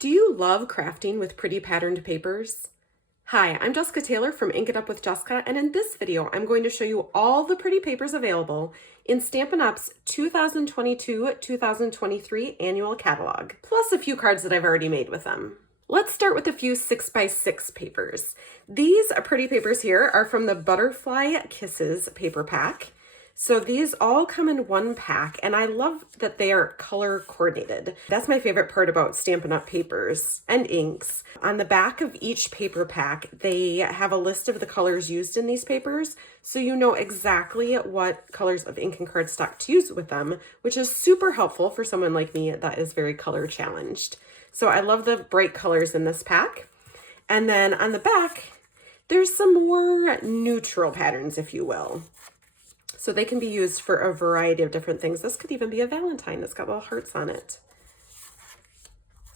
Do you love crafting with pretty patterned papers? Hi, I'm Jessica Taylor from Ink It Up with Jessica, and in this video, I'm going to show you all the pretty papers available in Stampin' Up's 2022-2023 annual catalog, plus a few cards that I've already made with them. Let's start with a few 6x6 papers. These pretty papers here are from the Butterfly Kisses paper pack. So these all come in one pack, and I love that they are color coordinated. That's my favorite part about Stampin' Up papers and inks. On the back of each paper pack, they have a list of the colors used in these papers, so you know exactly what colors of ink and cardstock to use with them, which is super helpful for someone like me that is very color challenged. So I love the bright colors in this pack. And then on the back, there's some more neutral patterns, if you will. So they can be used for a variety of different things. This could even be a Valentine. It's got little hearts on it.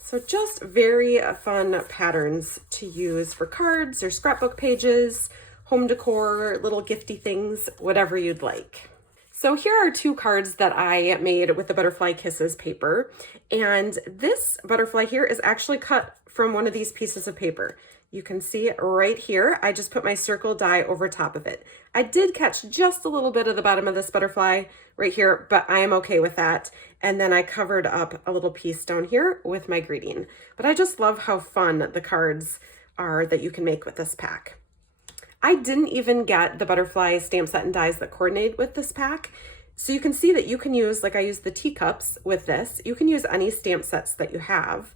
So just very fun patterns to use for cards or scrapbook pages, home decor, little gifty things, whatever you'd like. So here are two cards that I made with the Butterfly Kisses paper. And this butterfly here is actually cut from one of these pieces of paper. You can see it right here. I just put my circle die over top of it. I did catch just a little bit of the bottom of this butterfly right here, but I am okay with that. And then I covered up a little piece down here with my greeting. But I just love how fun the cards are that you can make with this pack. I didn't even get the butterfly stamp set and dies that coordinate with this pack. So you can see that you can use, like I used the teacups with this, you can use any stamp sets that you have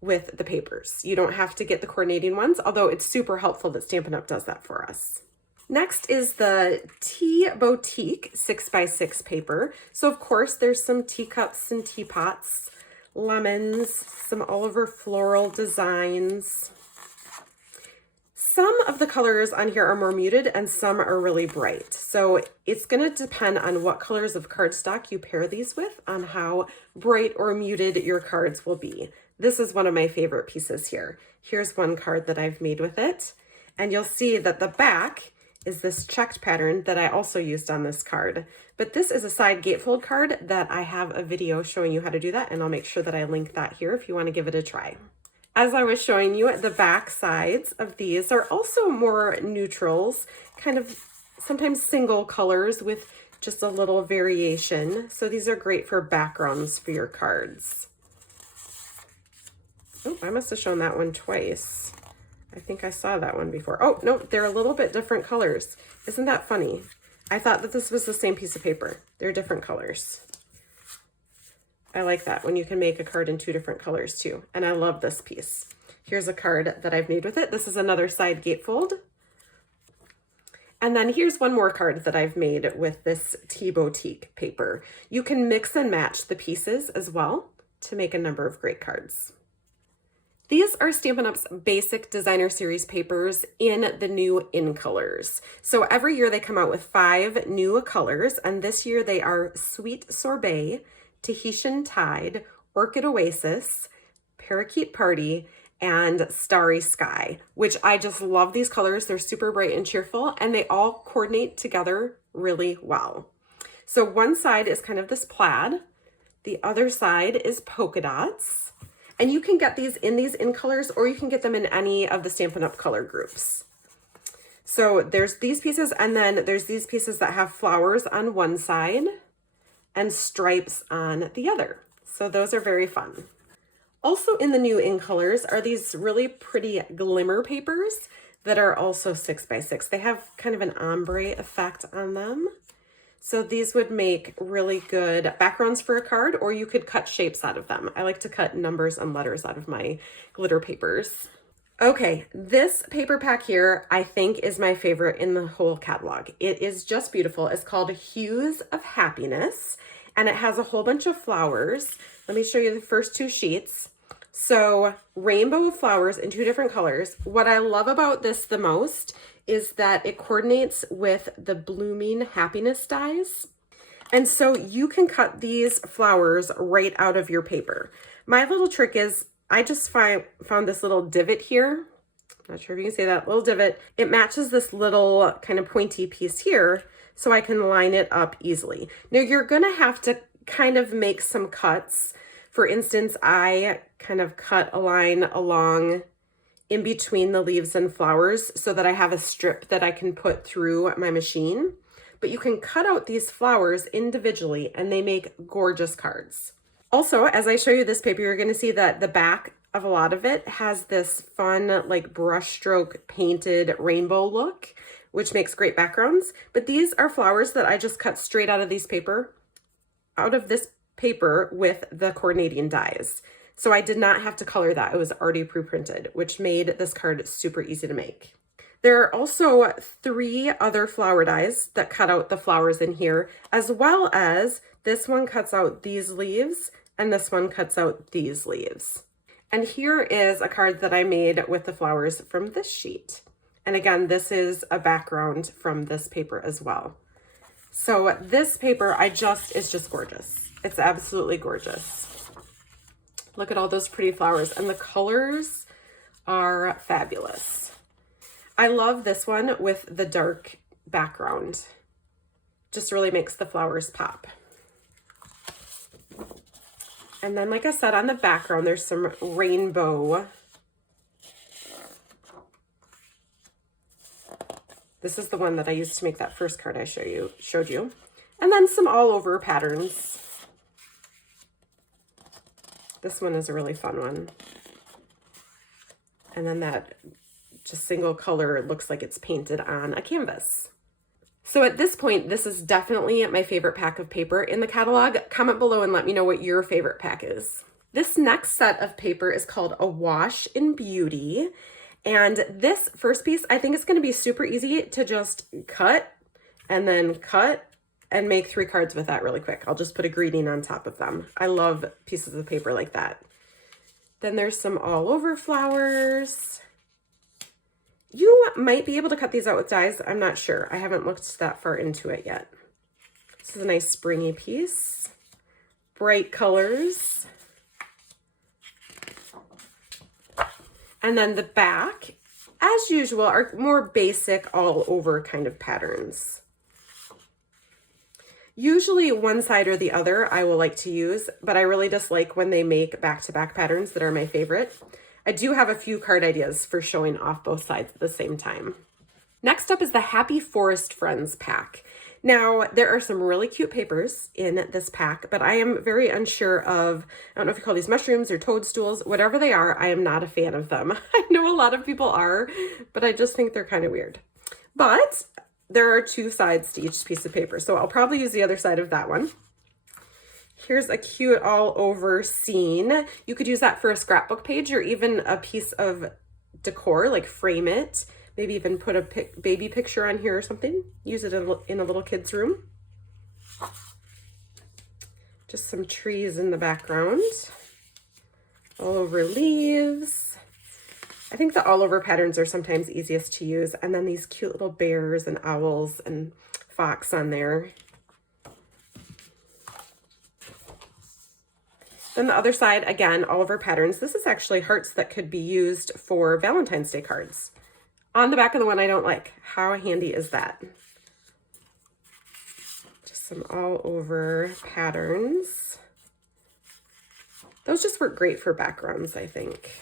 with the papers. You don't have to get the coordinating ones, although it's super helpful that Stampin' Up does that for us. Next is the Tea Boutique 6x6 paper. So of course there's some teacups and teapots, lemons, some Oliver floral designs. Some of the colors on here are more muted and some are really bright. So it's gonna depend on what colors of cardstock you pair these with on how bright or muted your cards will be. This is one of my favorite pieces here. Here's one card that I've made with it. And you'll see that the back is this checked pattern that I also used on this card. But this is a side gatefold card that I have a video showing you how to do that, and I'll make sure that I link that here if you want to give it a try. As I was showing you, the back sides of these are also more neutrals, kind of sometimes single colors with just a little variation. So these are great for backgrounds for your cards. Oh, I must have shown that one twice. I think I saw that one before. Oh, no, they're a little bit different colors. Isn't that funny? I thought that this was the same piece of paper. They're different colors. I like that when you can make a card in two different colors too. And I love this piece. Here's a card that I've made with it. This is another side gatefold. And then here's one more card that I've made with this Tea Boutique paper. You can mix and match the pieces as well to make a number of great cards. These are Stampin' Up's basic designer series papers in the new in colors. So every year they come out with 5 new colors, and this year they are Sweet Sorbet, Tahitian Tide, Orchid Oasis, Parakeet Party, and Starry Sky, which I just love these colors. They're super bright and cheerful, and they all coordinate together really well. So one side is kind of this plaid, the other side is polka dots. And you can get these in colors, or you can get them in any of the Stampin' Up color groups. So there's these pieces, and then there's these pieces that have flowers on one side and stripes on the other. So those are very fun. Also in the new in colors are these really pretty glimmer papers that are also 6x6. They have kind of an ombre effect on them. So these would make really good backgrounds for a card, or you could cut shapes out of them. I like to cut numbers and letters out of my glitter papers. Okay, this paper pack here, I think is my favorite in the whole catalog. It is just beautiful. It's called Hues of Happiness, and it has a whole bunch of flowers. Let me show you the first 2 sheets. So rainbow of flowers in 2 different colors. What I love about this the most is that it coordinates with the Blooming Happiness dies. And so you can cut these flowers right out of your paper. My little trick is I just found this little divot here. I'm not sure if you can see that little divot. It matches this little kind of pointy piece here, so I can line it up easily. Now you're gonna have to kind of make some cuts For instance, I kind of cut a line along in between the leaves and flowers so that I have a strip that I can put through my machine. But you can cut out these flowers individually and they make gorgeous cards. Also, as I show you this paper, you're going to see that the back of a lot of it has this fun like brushstroke painted rainbow look, which makes great backgrounds. But these are flowers that I just cut straight out of this paper with the coordinating dies. So I did not have to color that. It was already pre-printed, which made this card super easy to make. There are also 3 other flower dies that cut out the flowers in here, as well as this one cuts out these leaves and this one cuts out these leaves. And here is a card that I made with the flowers from this sheet. And again, this is a background from this paper as well. So this paper is just gorgeous. It's absolutely gorgeous. Look at all those pretty flowers, and the colors are fabulous. I love this one with the dark background. Just really makes the flowers pop. And then, like I said, on the background, there's some rainbow. This is the one that I used to make that first card I showed you. And then some all over patterns. This one is a really fun one. And then that just single color looks like it's painted on a canvas. So at this point, this is definitely my favorite pack of paper in the catalog. Comment below and let me know what your favorite pack is. This next set of paper is called A Wash in Beauty. And this first piece, I think it's going to be super easy to just cut and then cut and make 3 cards with that really quick. I'll just put a greeting on top of them. I love pieces of paper like that. Then there's some all over flowers. You might be able to cut these out with dies. I'm not sure. I haven't looked that far into it yet. This is a nice springy piece. Bright colors. And then the back, as usual, are more basic all over kind of patterns. Usually one side or the other I will like to use, but I really dislike when they make back-to-back patterns that are my favorite. I do have a few card ideas for showing off both sides at the same time. Next up is the Happy Forest Friends pack. Now, there are some really cute papers in this pack, but I am very unsure of, I don't know if you call these mushrooms or toadstools, whatever they are, I am not a fan of them. I know a lot of people are, but I just think they're kind of weird. But there are 2 sides to each piece of paper, so I'll probably use the other side of that one. Here's a cute all over scene. You could use that for a scrapbook page or even a piece of decor, like frame it. Maybe even put a baby picture on here or something. Use it in a little kid's room. Just some trees in the background. All over leaves. I think the all over patterns are sometimes easiest to use. And then these cute little bears and owls and fox on there. Then the other side, again, all over patterns. This is actually hearts that could be used for Valentine's Day cards. On the back of the one I don't like. How handy is that? Just some all over patterns. Those just work great for backgrounds, I think.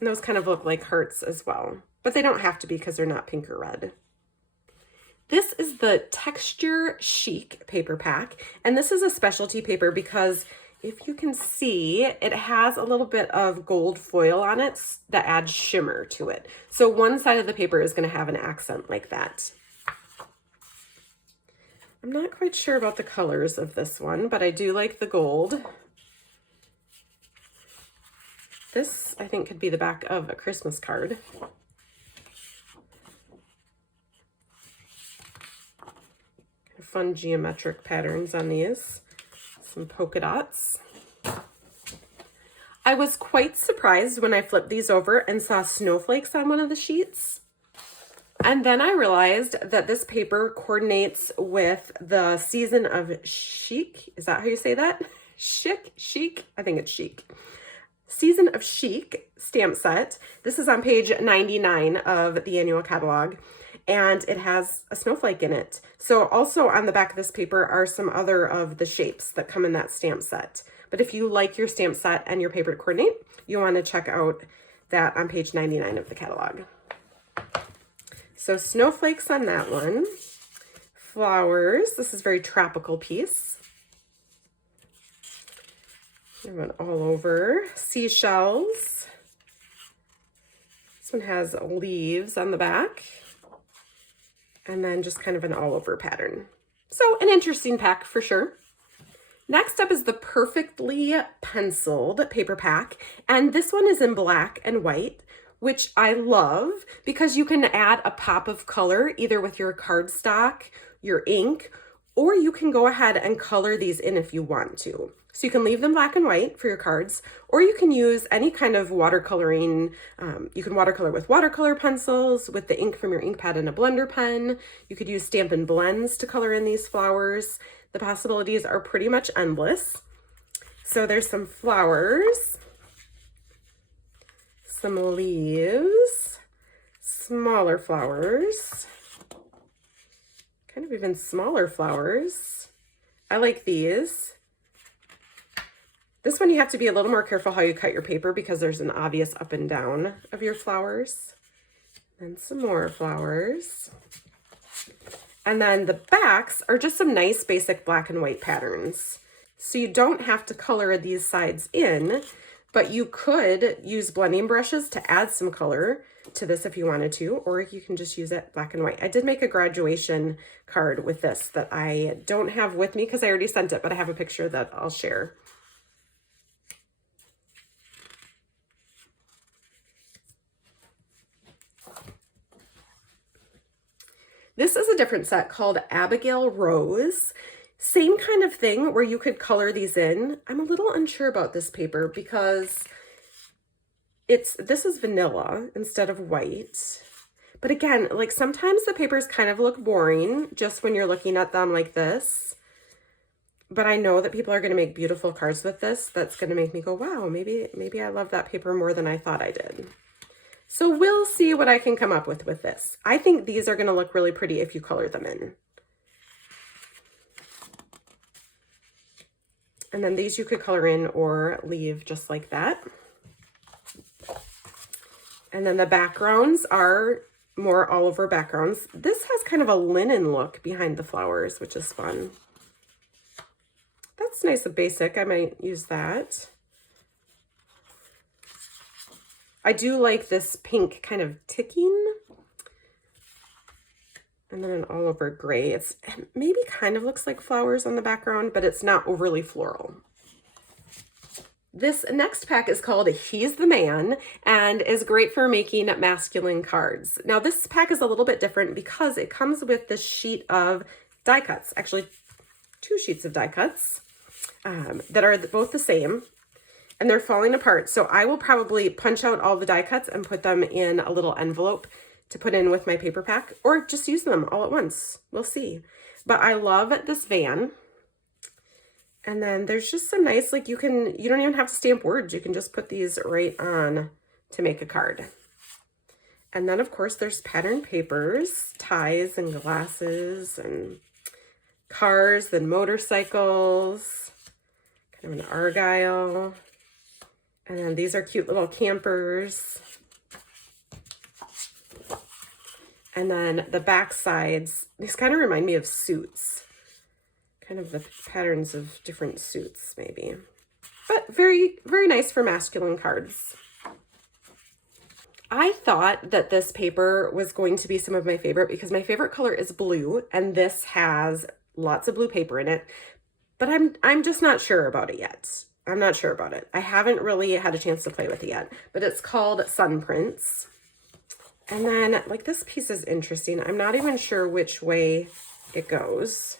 And those kind of look like hearts as well, but they don't have to be because they're not pink or red. This is the Texture Chic paper pack, and this is a specialty paper because if you can see, it has a little bit of gold foil on it that adds shimmer to it. So one side of the paper is going to have an accent like that. I'm not quite sure about the colors of this one, but I do like the gold. This, I think, could be the back of a Christmas card. Fun geometric patterns on these. Some polka dots. I was quite surprised when I flipped these over and saw snowflakes on one of the sheets. And then I realized that this paper coordinates with the season of chic. Is that how you say that? Chic? I think it's chic. Season of Chic stamp set. This is on page 99 of the annual catalog, and it has a snowflake in it. So also on the back of this paper are some other of the shapes that come in that stamp set. But if you like your stamp set and your paper to coordinate, you want to check out that on page 99 of the catalog. So snowflakes on that one. Flowers. This is a very tropical piece. I went all over. Seashells. This one has leaves on the back. And then just kind of an all over pattern. So an interesting pack for sure. Next up is the Perfectly Penciled paper pack. And this one is in black and white, which I love because you can add a pop of color either with your cardstock, your ink, or you can go ahead and color these in if you want to. So you can leave them black and white for your cards, or you can use any kind of watercoloring. You can watercolor with watercolor pencils, with the ink from your ink pad and a blender pen. You could use Stampin' Blends to color in these flowers. The possibilities are pretty much endless. So there's some flowers, some leaves, smaller flowers, kind of even smaller flowers. I like these. This one you have to be a little more careful how you cut your paper because there's an obvious up and down of your flowers. And some more flowers. And then the backs are just some nice basic black and white patterns. So you don't have to color these sides in, but you could use blending brushes to add some color to this if you wanted to, or you can just use it black and white. I did make a graduation card with this that I don't have with me because I already sent it, but I have a picture that I'll share. This is a different set called Abigail Rose. Same kind of thing where you could color these in. I'm a little unsure about this paper because this is vanilla instead of white. But again, like sometimes the papers kind of look boring just when you're looking at them like this. But I know that people are going to make beautiful cards with this. That's going to make me go, wow, maybe I love that paper more than I thought I did. So we'll see what I can come up with this. I think these are going to look really pretty if you color them in. And then these you could color in or leave just like that. And then the backgrounds are more all over backgrounds. This has kind of a linen look behind the flowers, which is fun. That's nice and basic. I might use that. I do like this pink kind of ticking. And then an all over gray. It maybe kind of looks like flowers on the background, but it's not overly floral. This next pack is called He's the Man and is great for making masculine cards. Now this pack is a little bit different because it comes with this sheet of die cuts, actually 2 sheets of die cuts that are both the same. And they're falling apart. So I will probably punch out all the die cuts and put them in a little envelope to put in with my paper pack, or just use them all at once. We'll see. But I love this van. And then there's just some nice, like you don't even have to stamp words. You can just put these right on to make a card. And then of course there's pattern papers, ties and glasses and cars and motorcycles, kind of an Argyle. And then these are cute little campers. And then the back sides, these kind of remind me of suits. Kind of the patterns of different suits, maybe. But very, very nice for masculine cards. I thought that this paper was going to be some of my favorite because my favorite color is blue, and this has lots of blue paper in it. But I'm just not sure about it yet. I'm not sure about it. I haven't really had a chance to play with it yet, but it's called Sun Prints. And then like this piece is interesting. I'm not even sure which way it goes.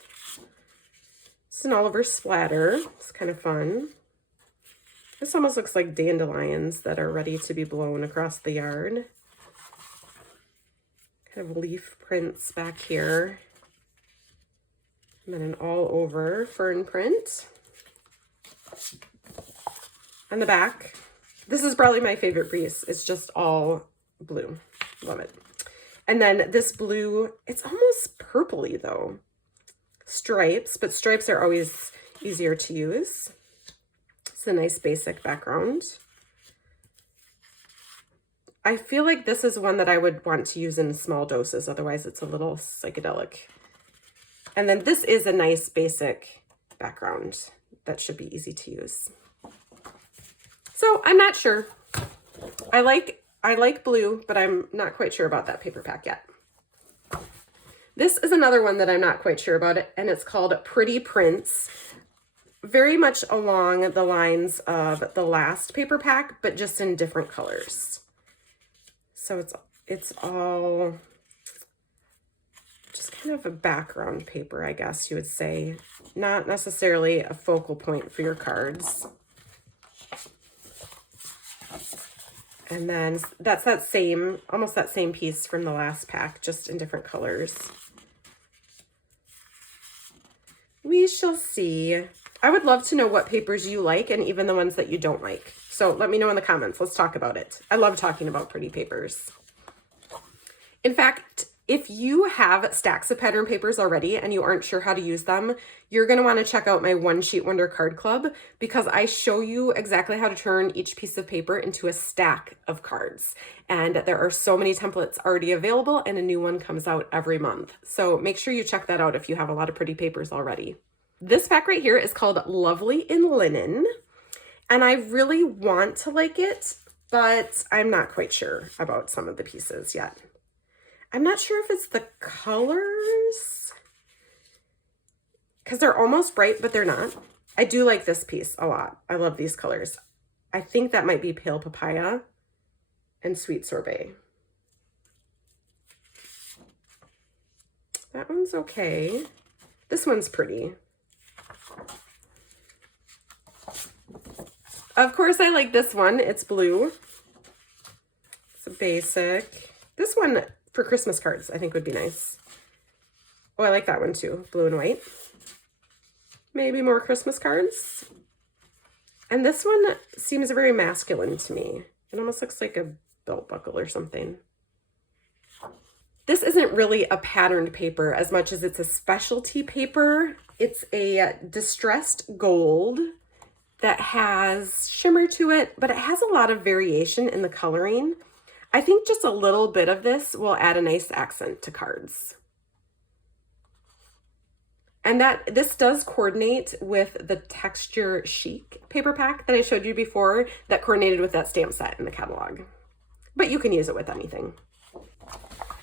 It's an all over splatter. It's kind of fun. This almost looks like dandelions that are ready to be blown across the yard. Kind of leaf prints back here. And then an all over fern print. On the back, this is probably my favorite piece. It's just all blue. Love it. And then this blue, it's almost purpley though. Stripes, but stripes are always easier to use. It's a nice basic background. I feel like this is one that I would want to use in small doses, otherwise it's a little psychedelic. And then this is a nice basic background that should be easy to use. So I'm not sure. I like blue, but I'm not quite sure about that paper pack yet. This is another one that I'm not quite sure about it, and it's called Pretty Prints. Very much along the lines of the last paper pack, but just in different colors. So it's all just kind of a background paper, I guess you would say. Not necessarily a focal point for your cards. And then that's that same, almost that same piece from the last pack, just in different colors. We shall see. I would love to know what papers you like and even the ones that you don't like. So let me know in the comments. Let's talk about it. I love talking about pretty papers. In fact, if you have stacks of pattern papers already and you aren't sure how to use them, you're going to want to check out my One Sheet Wonder card club, because I show you exactly how to turn each piece of paper into a stack of cards. And there are so many templates already available, and a new one comes out every month. So make sure you check that out if you have a lot of pretty papers already. This pack right here is called Lovely in Linen, and I really want to like it, but I'm not quite sure about some of the pieces yet. I'm not sure if it's the colors, because they're almost bright, but they're not. I do like this piece a lot. I love these colors. I think that might be Pale Papaya and Sweet Sorbet. That one's okay. This one's pretty. Of course, I like this one. It's blue. It's a basic. This one for Christmas cards, I think would be nice. Oh, I like that one too. Blue and white. Maybe more Christmas cards. And this one seems very masculine to me. It almost looks like a belt buckle or something. This isn't really a patterned paper as much as it's a specialty paper. It's a distressed gold that has shimmer to it, but it has a lot of variation in the coloring. I think just a little bit of this will add a nice accent to cards. And this does coordinate with the Texture Chic paper pack that I showed you before that coordinated with that stamp set in the catalog. But you can use it with anything.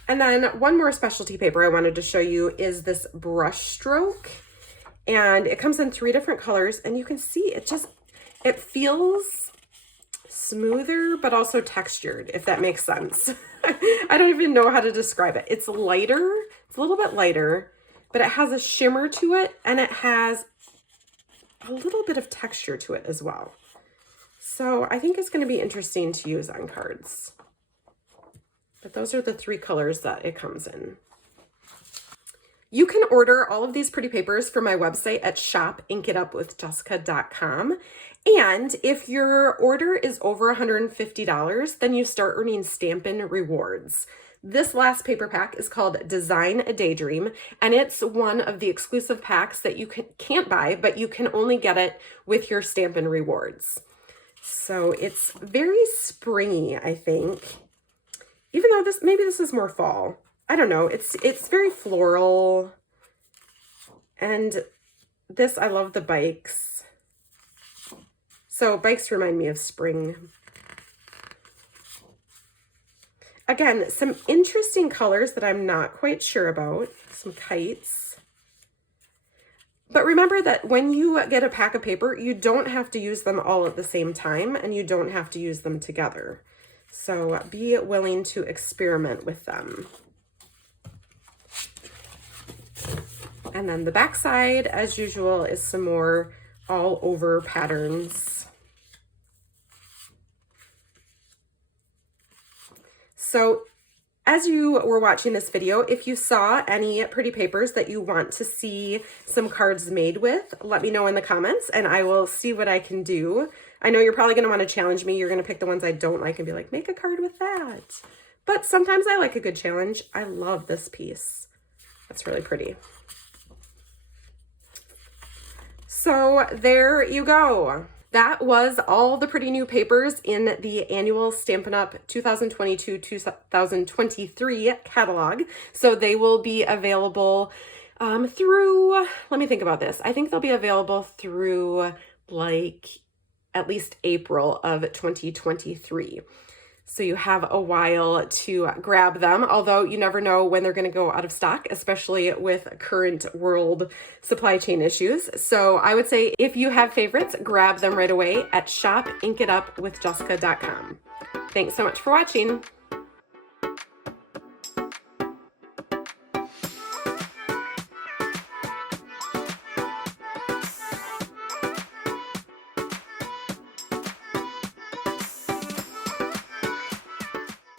And then one more specialty paper I wanted to show you is this brush stroke. And it comes in 3 different colors, and you can see it feels smoother, but also textured, if that makes sense. I don't even know how to describe it. It's lighter, it's a little bit lighter, but it has a shimmer to it, and it has a little bit of texture to it as well. So I think it's going to be interesting to use on cards. But those are the 3 colors that it comes in. You can order all of these pretty papers from my website at shopinkitupwithjessica.com. And if your order is over $150, then you start earning Stampin' rewards. This last paper pack is called Design a Daydream, and it's one of the exclusive packs that you can't buy, but you can only get it with your Stampin' rewards. So it's very springy, I think. Even though maybe this is more fall. I don't know. It's very floral. And this, I love the bikes. So bikes remind me of spring. Again, some interesting colors that I'm not quite sure about. Some kites. But remember that when you get a pack of paper, you don't have to use them all at the same time, and you don't have to use them together. So be willing to experiment with them. And then the back side, as usual, is some more all over patterns. So as you were watching this video, if you saw any pretty papers that you want to see some cards made with, let me know in the comments and I will see what I can do. I know you're probably going to want to challenge me. You're going to pick the ones I don't like and be like, make a card with that. But sometimes I like a good challenge. I love this piece. That's really pretty. So there you go. That was all the pretty new papers in the annual Stampin' Up 2022-2023 catalog. So they will be available through, let me think about this. I think they'll be available through like at least April of 2023. So you have a while to grab them, although you never know when they're going to go out of stock, especially with current world supply chain issues. So I would say if you have favorites, grab them right away at shopinkitupwithjessica.com. Thanks so much for watching.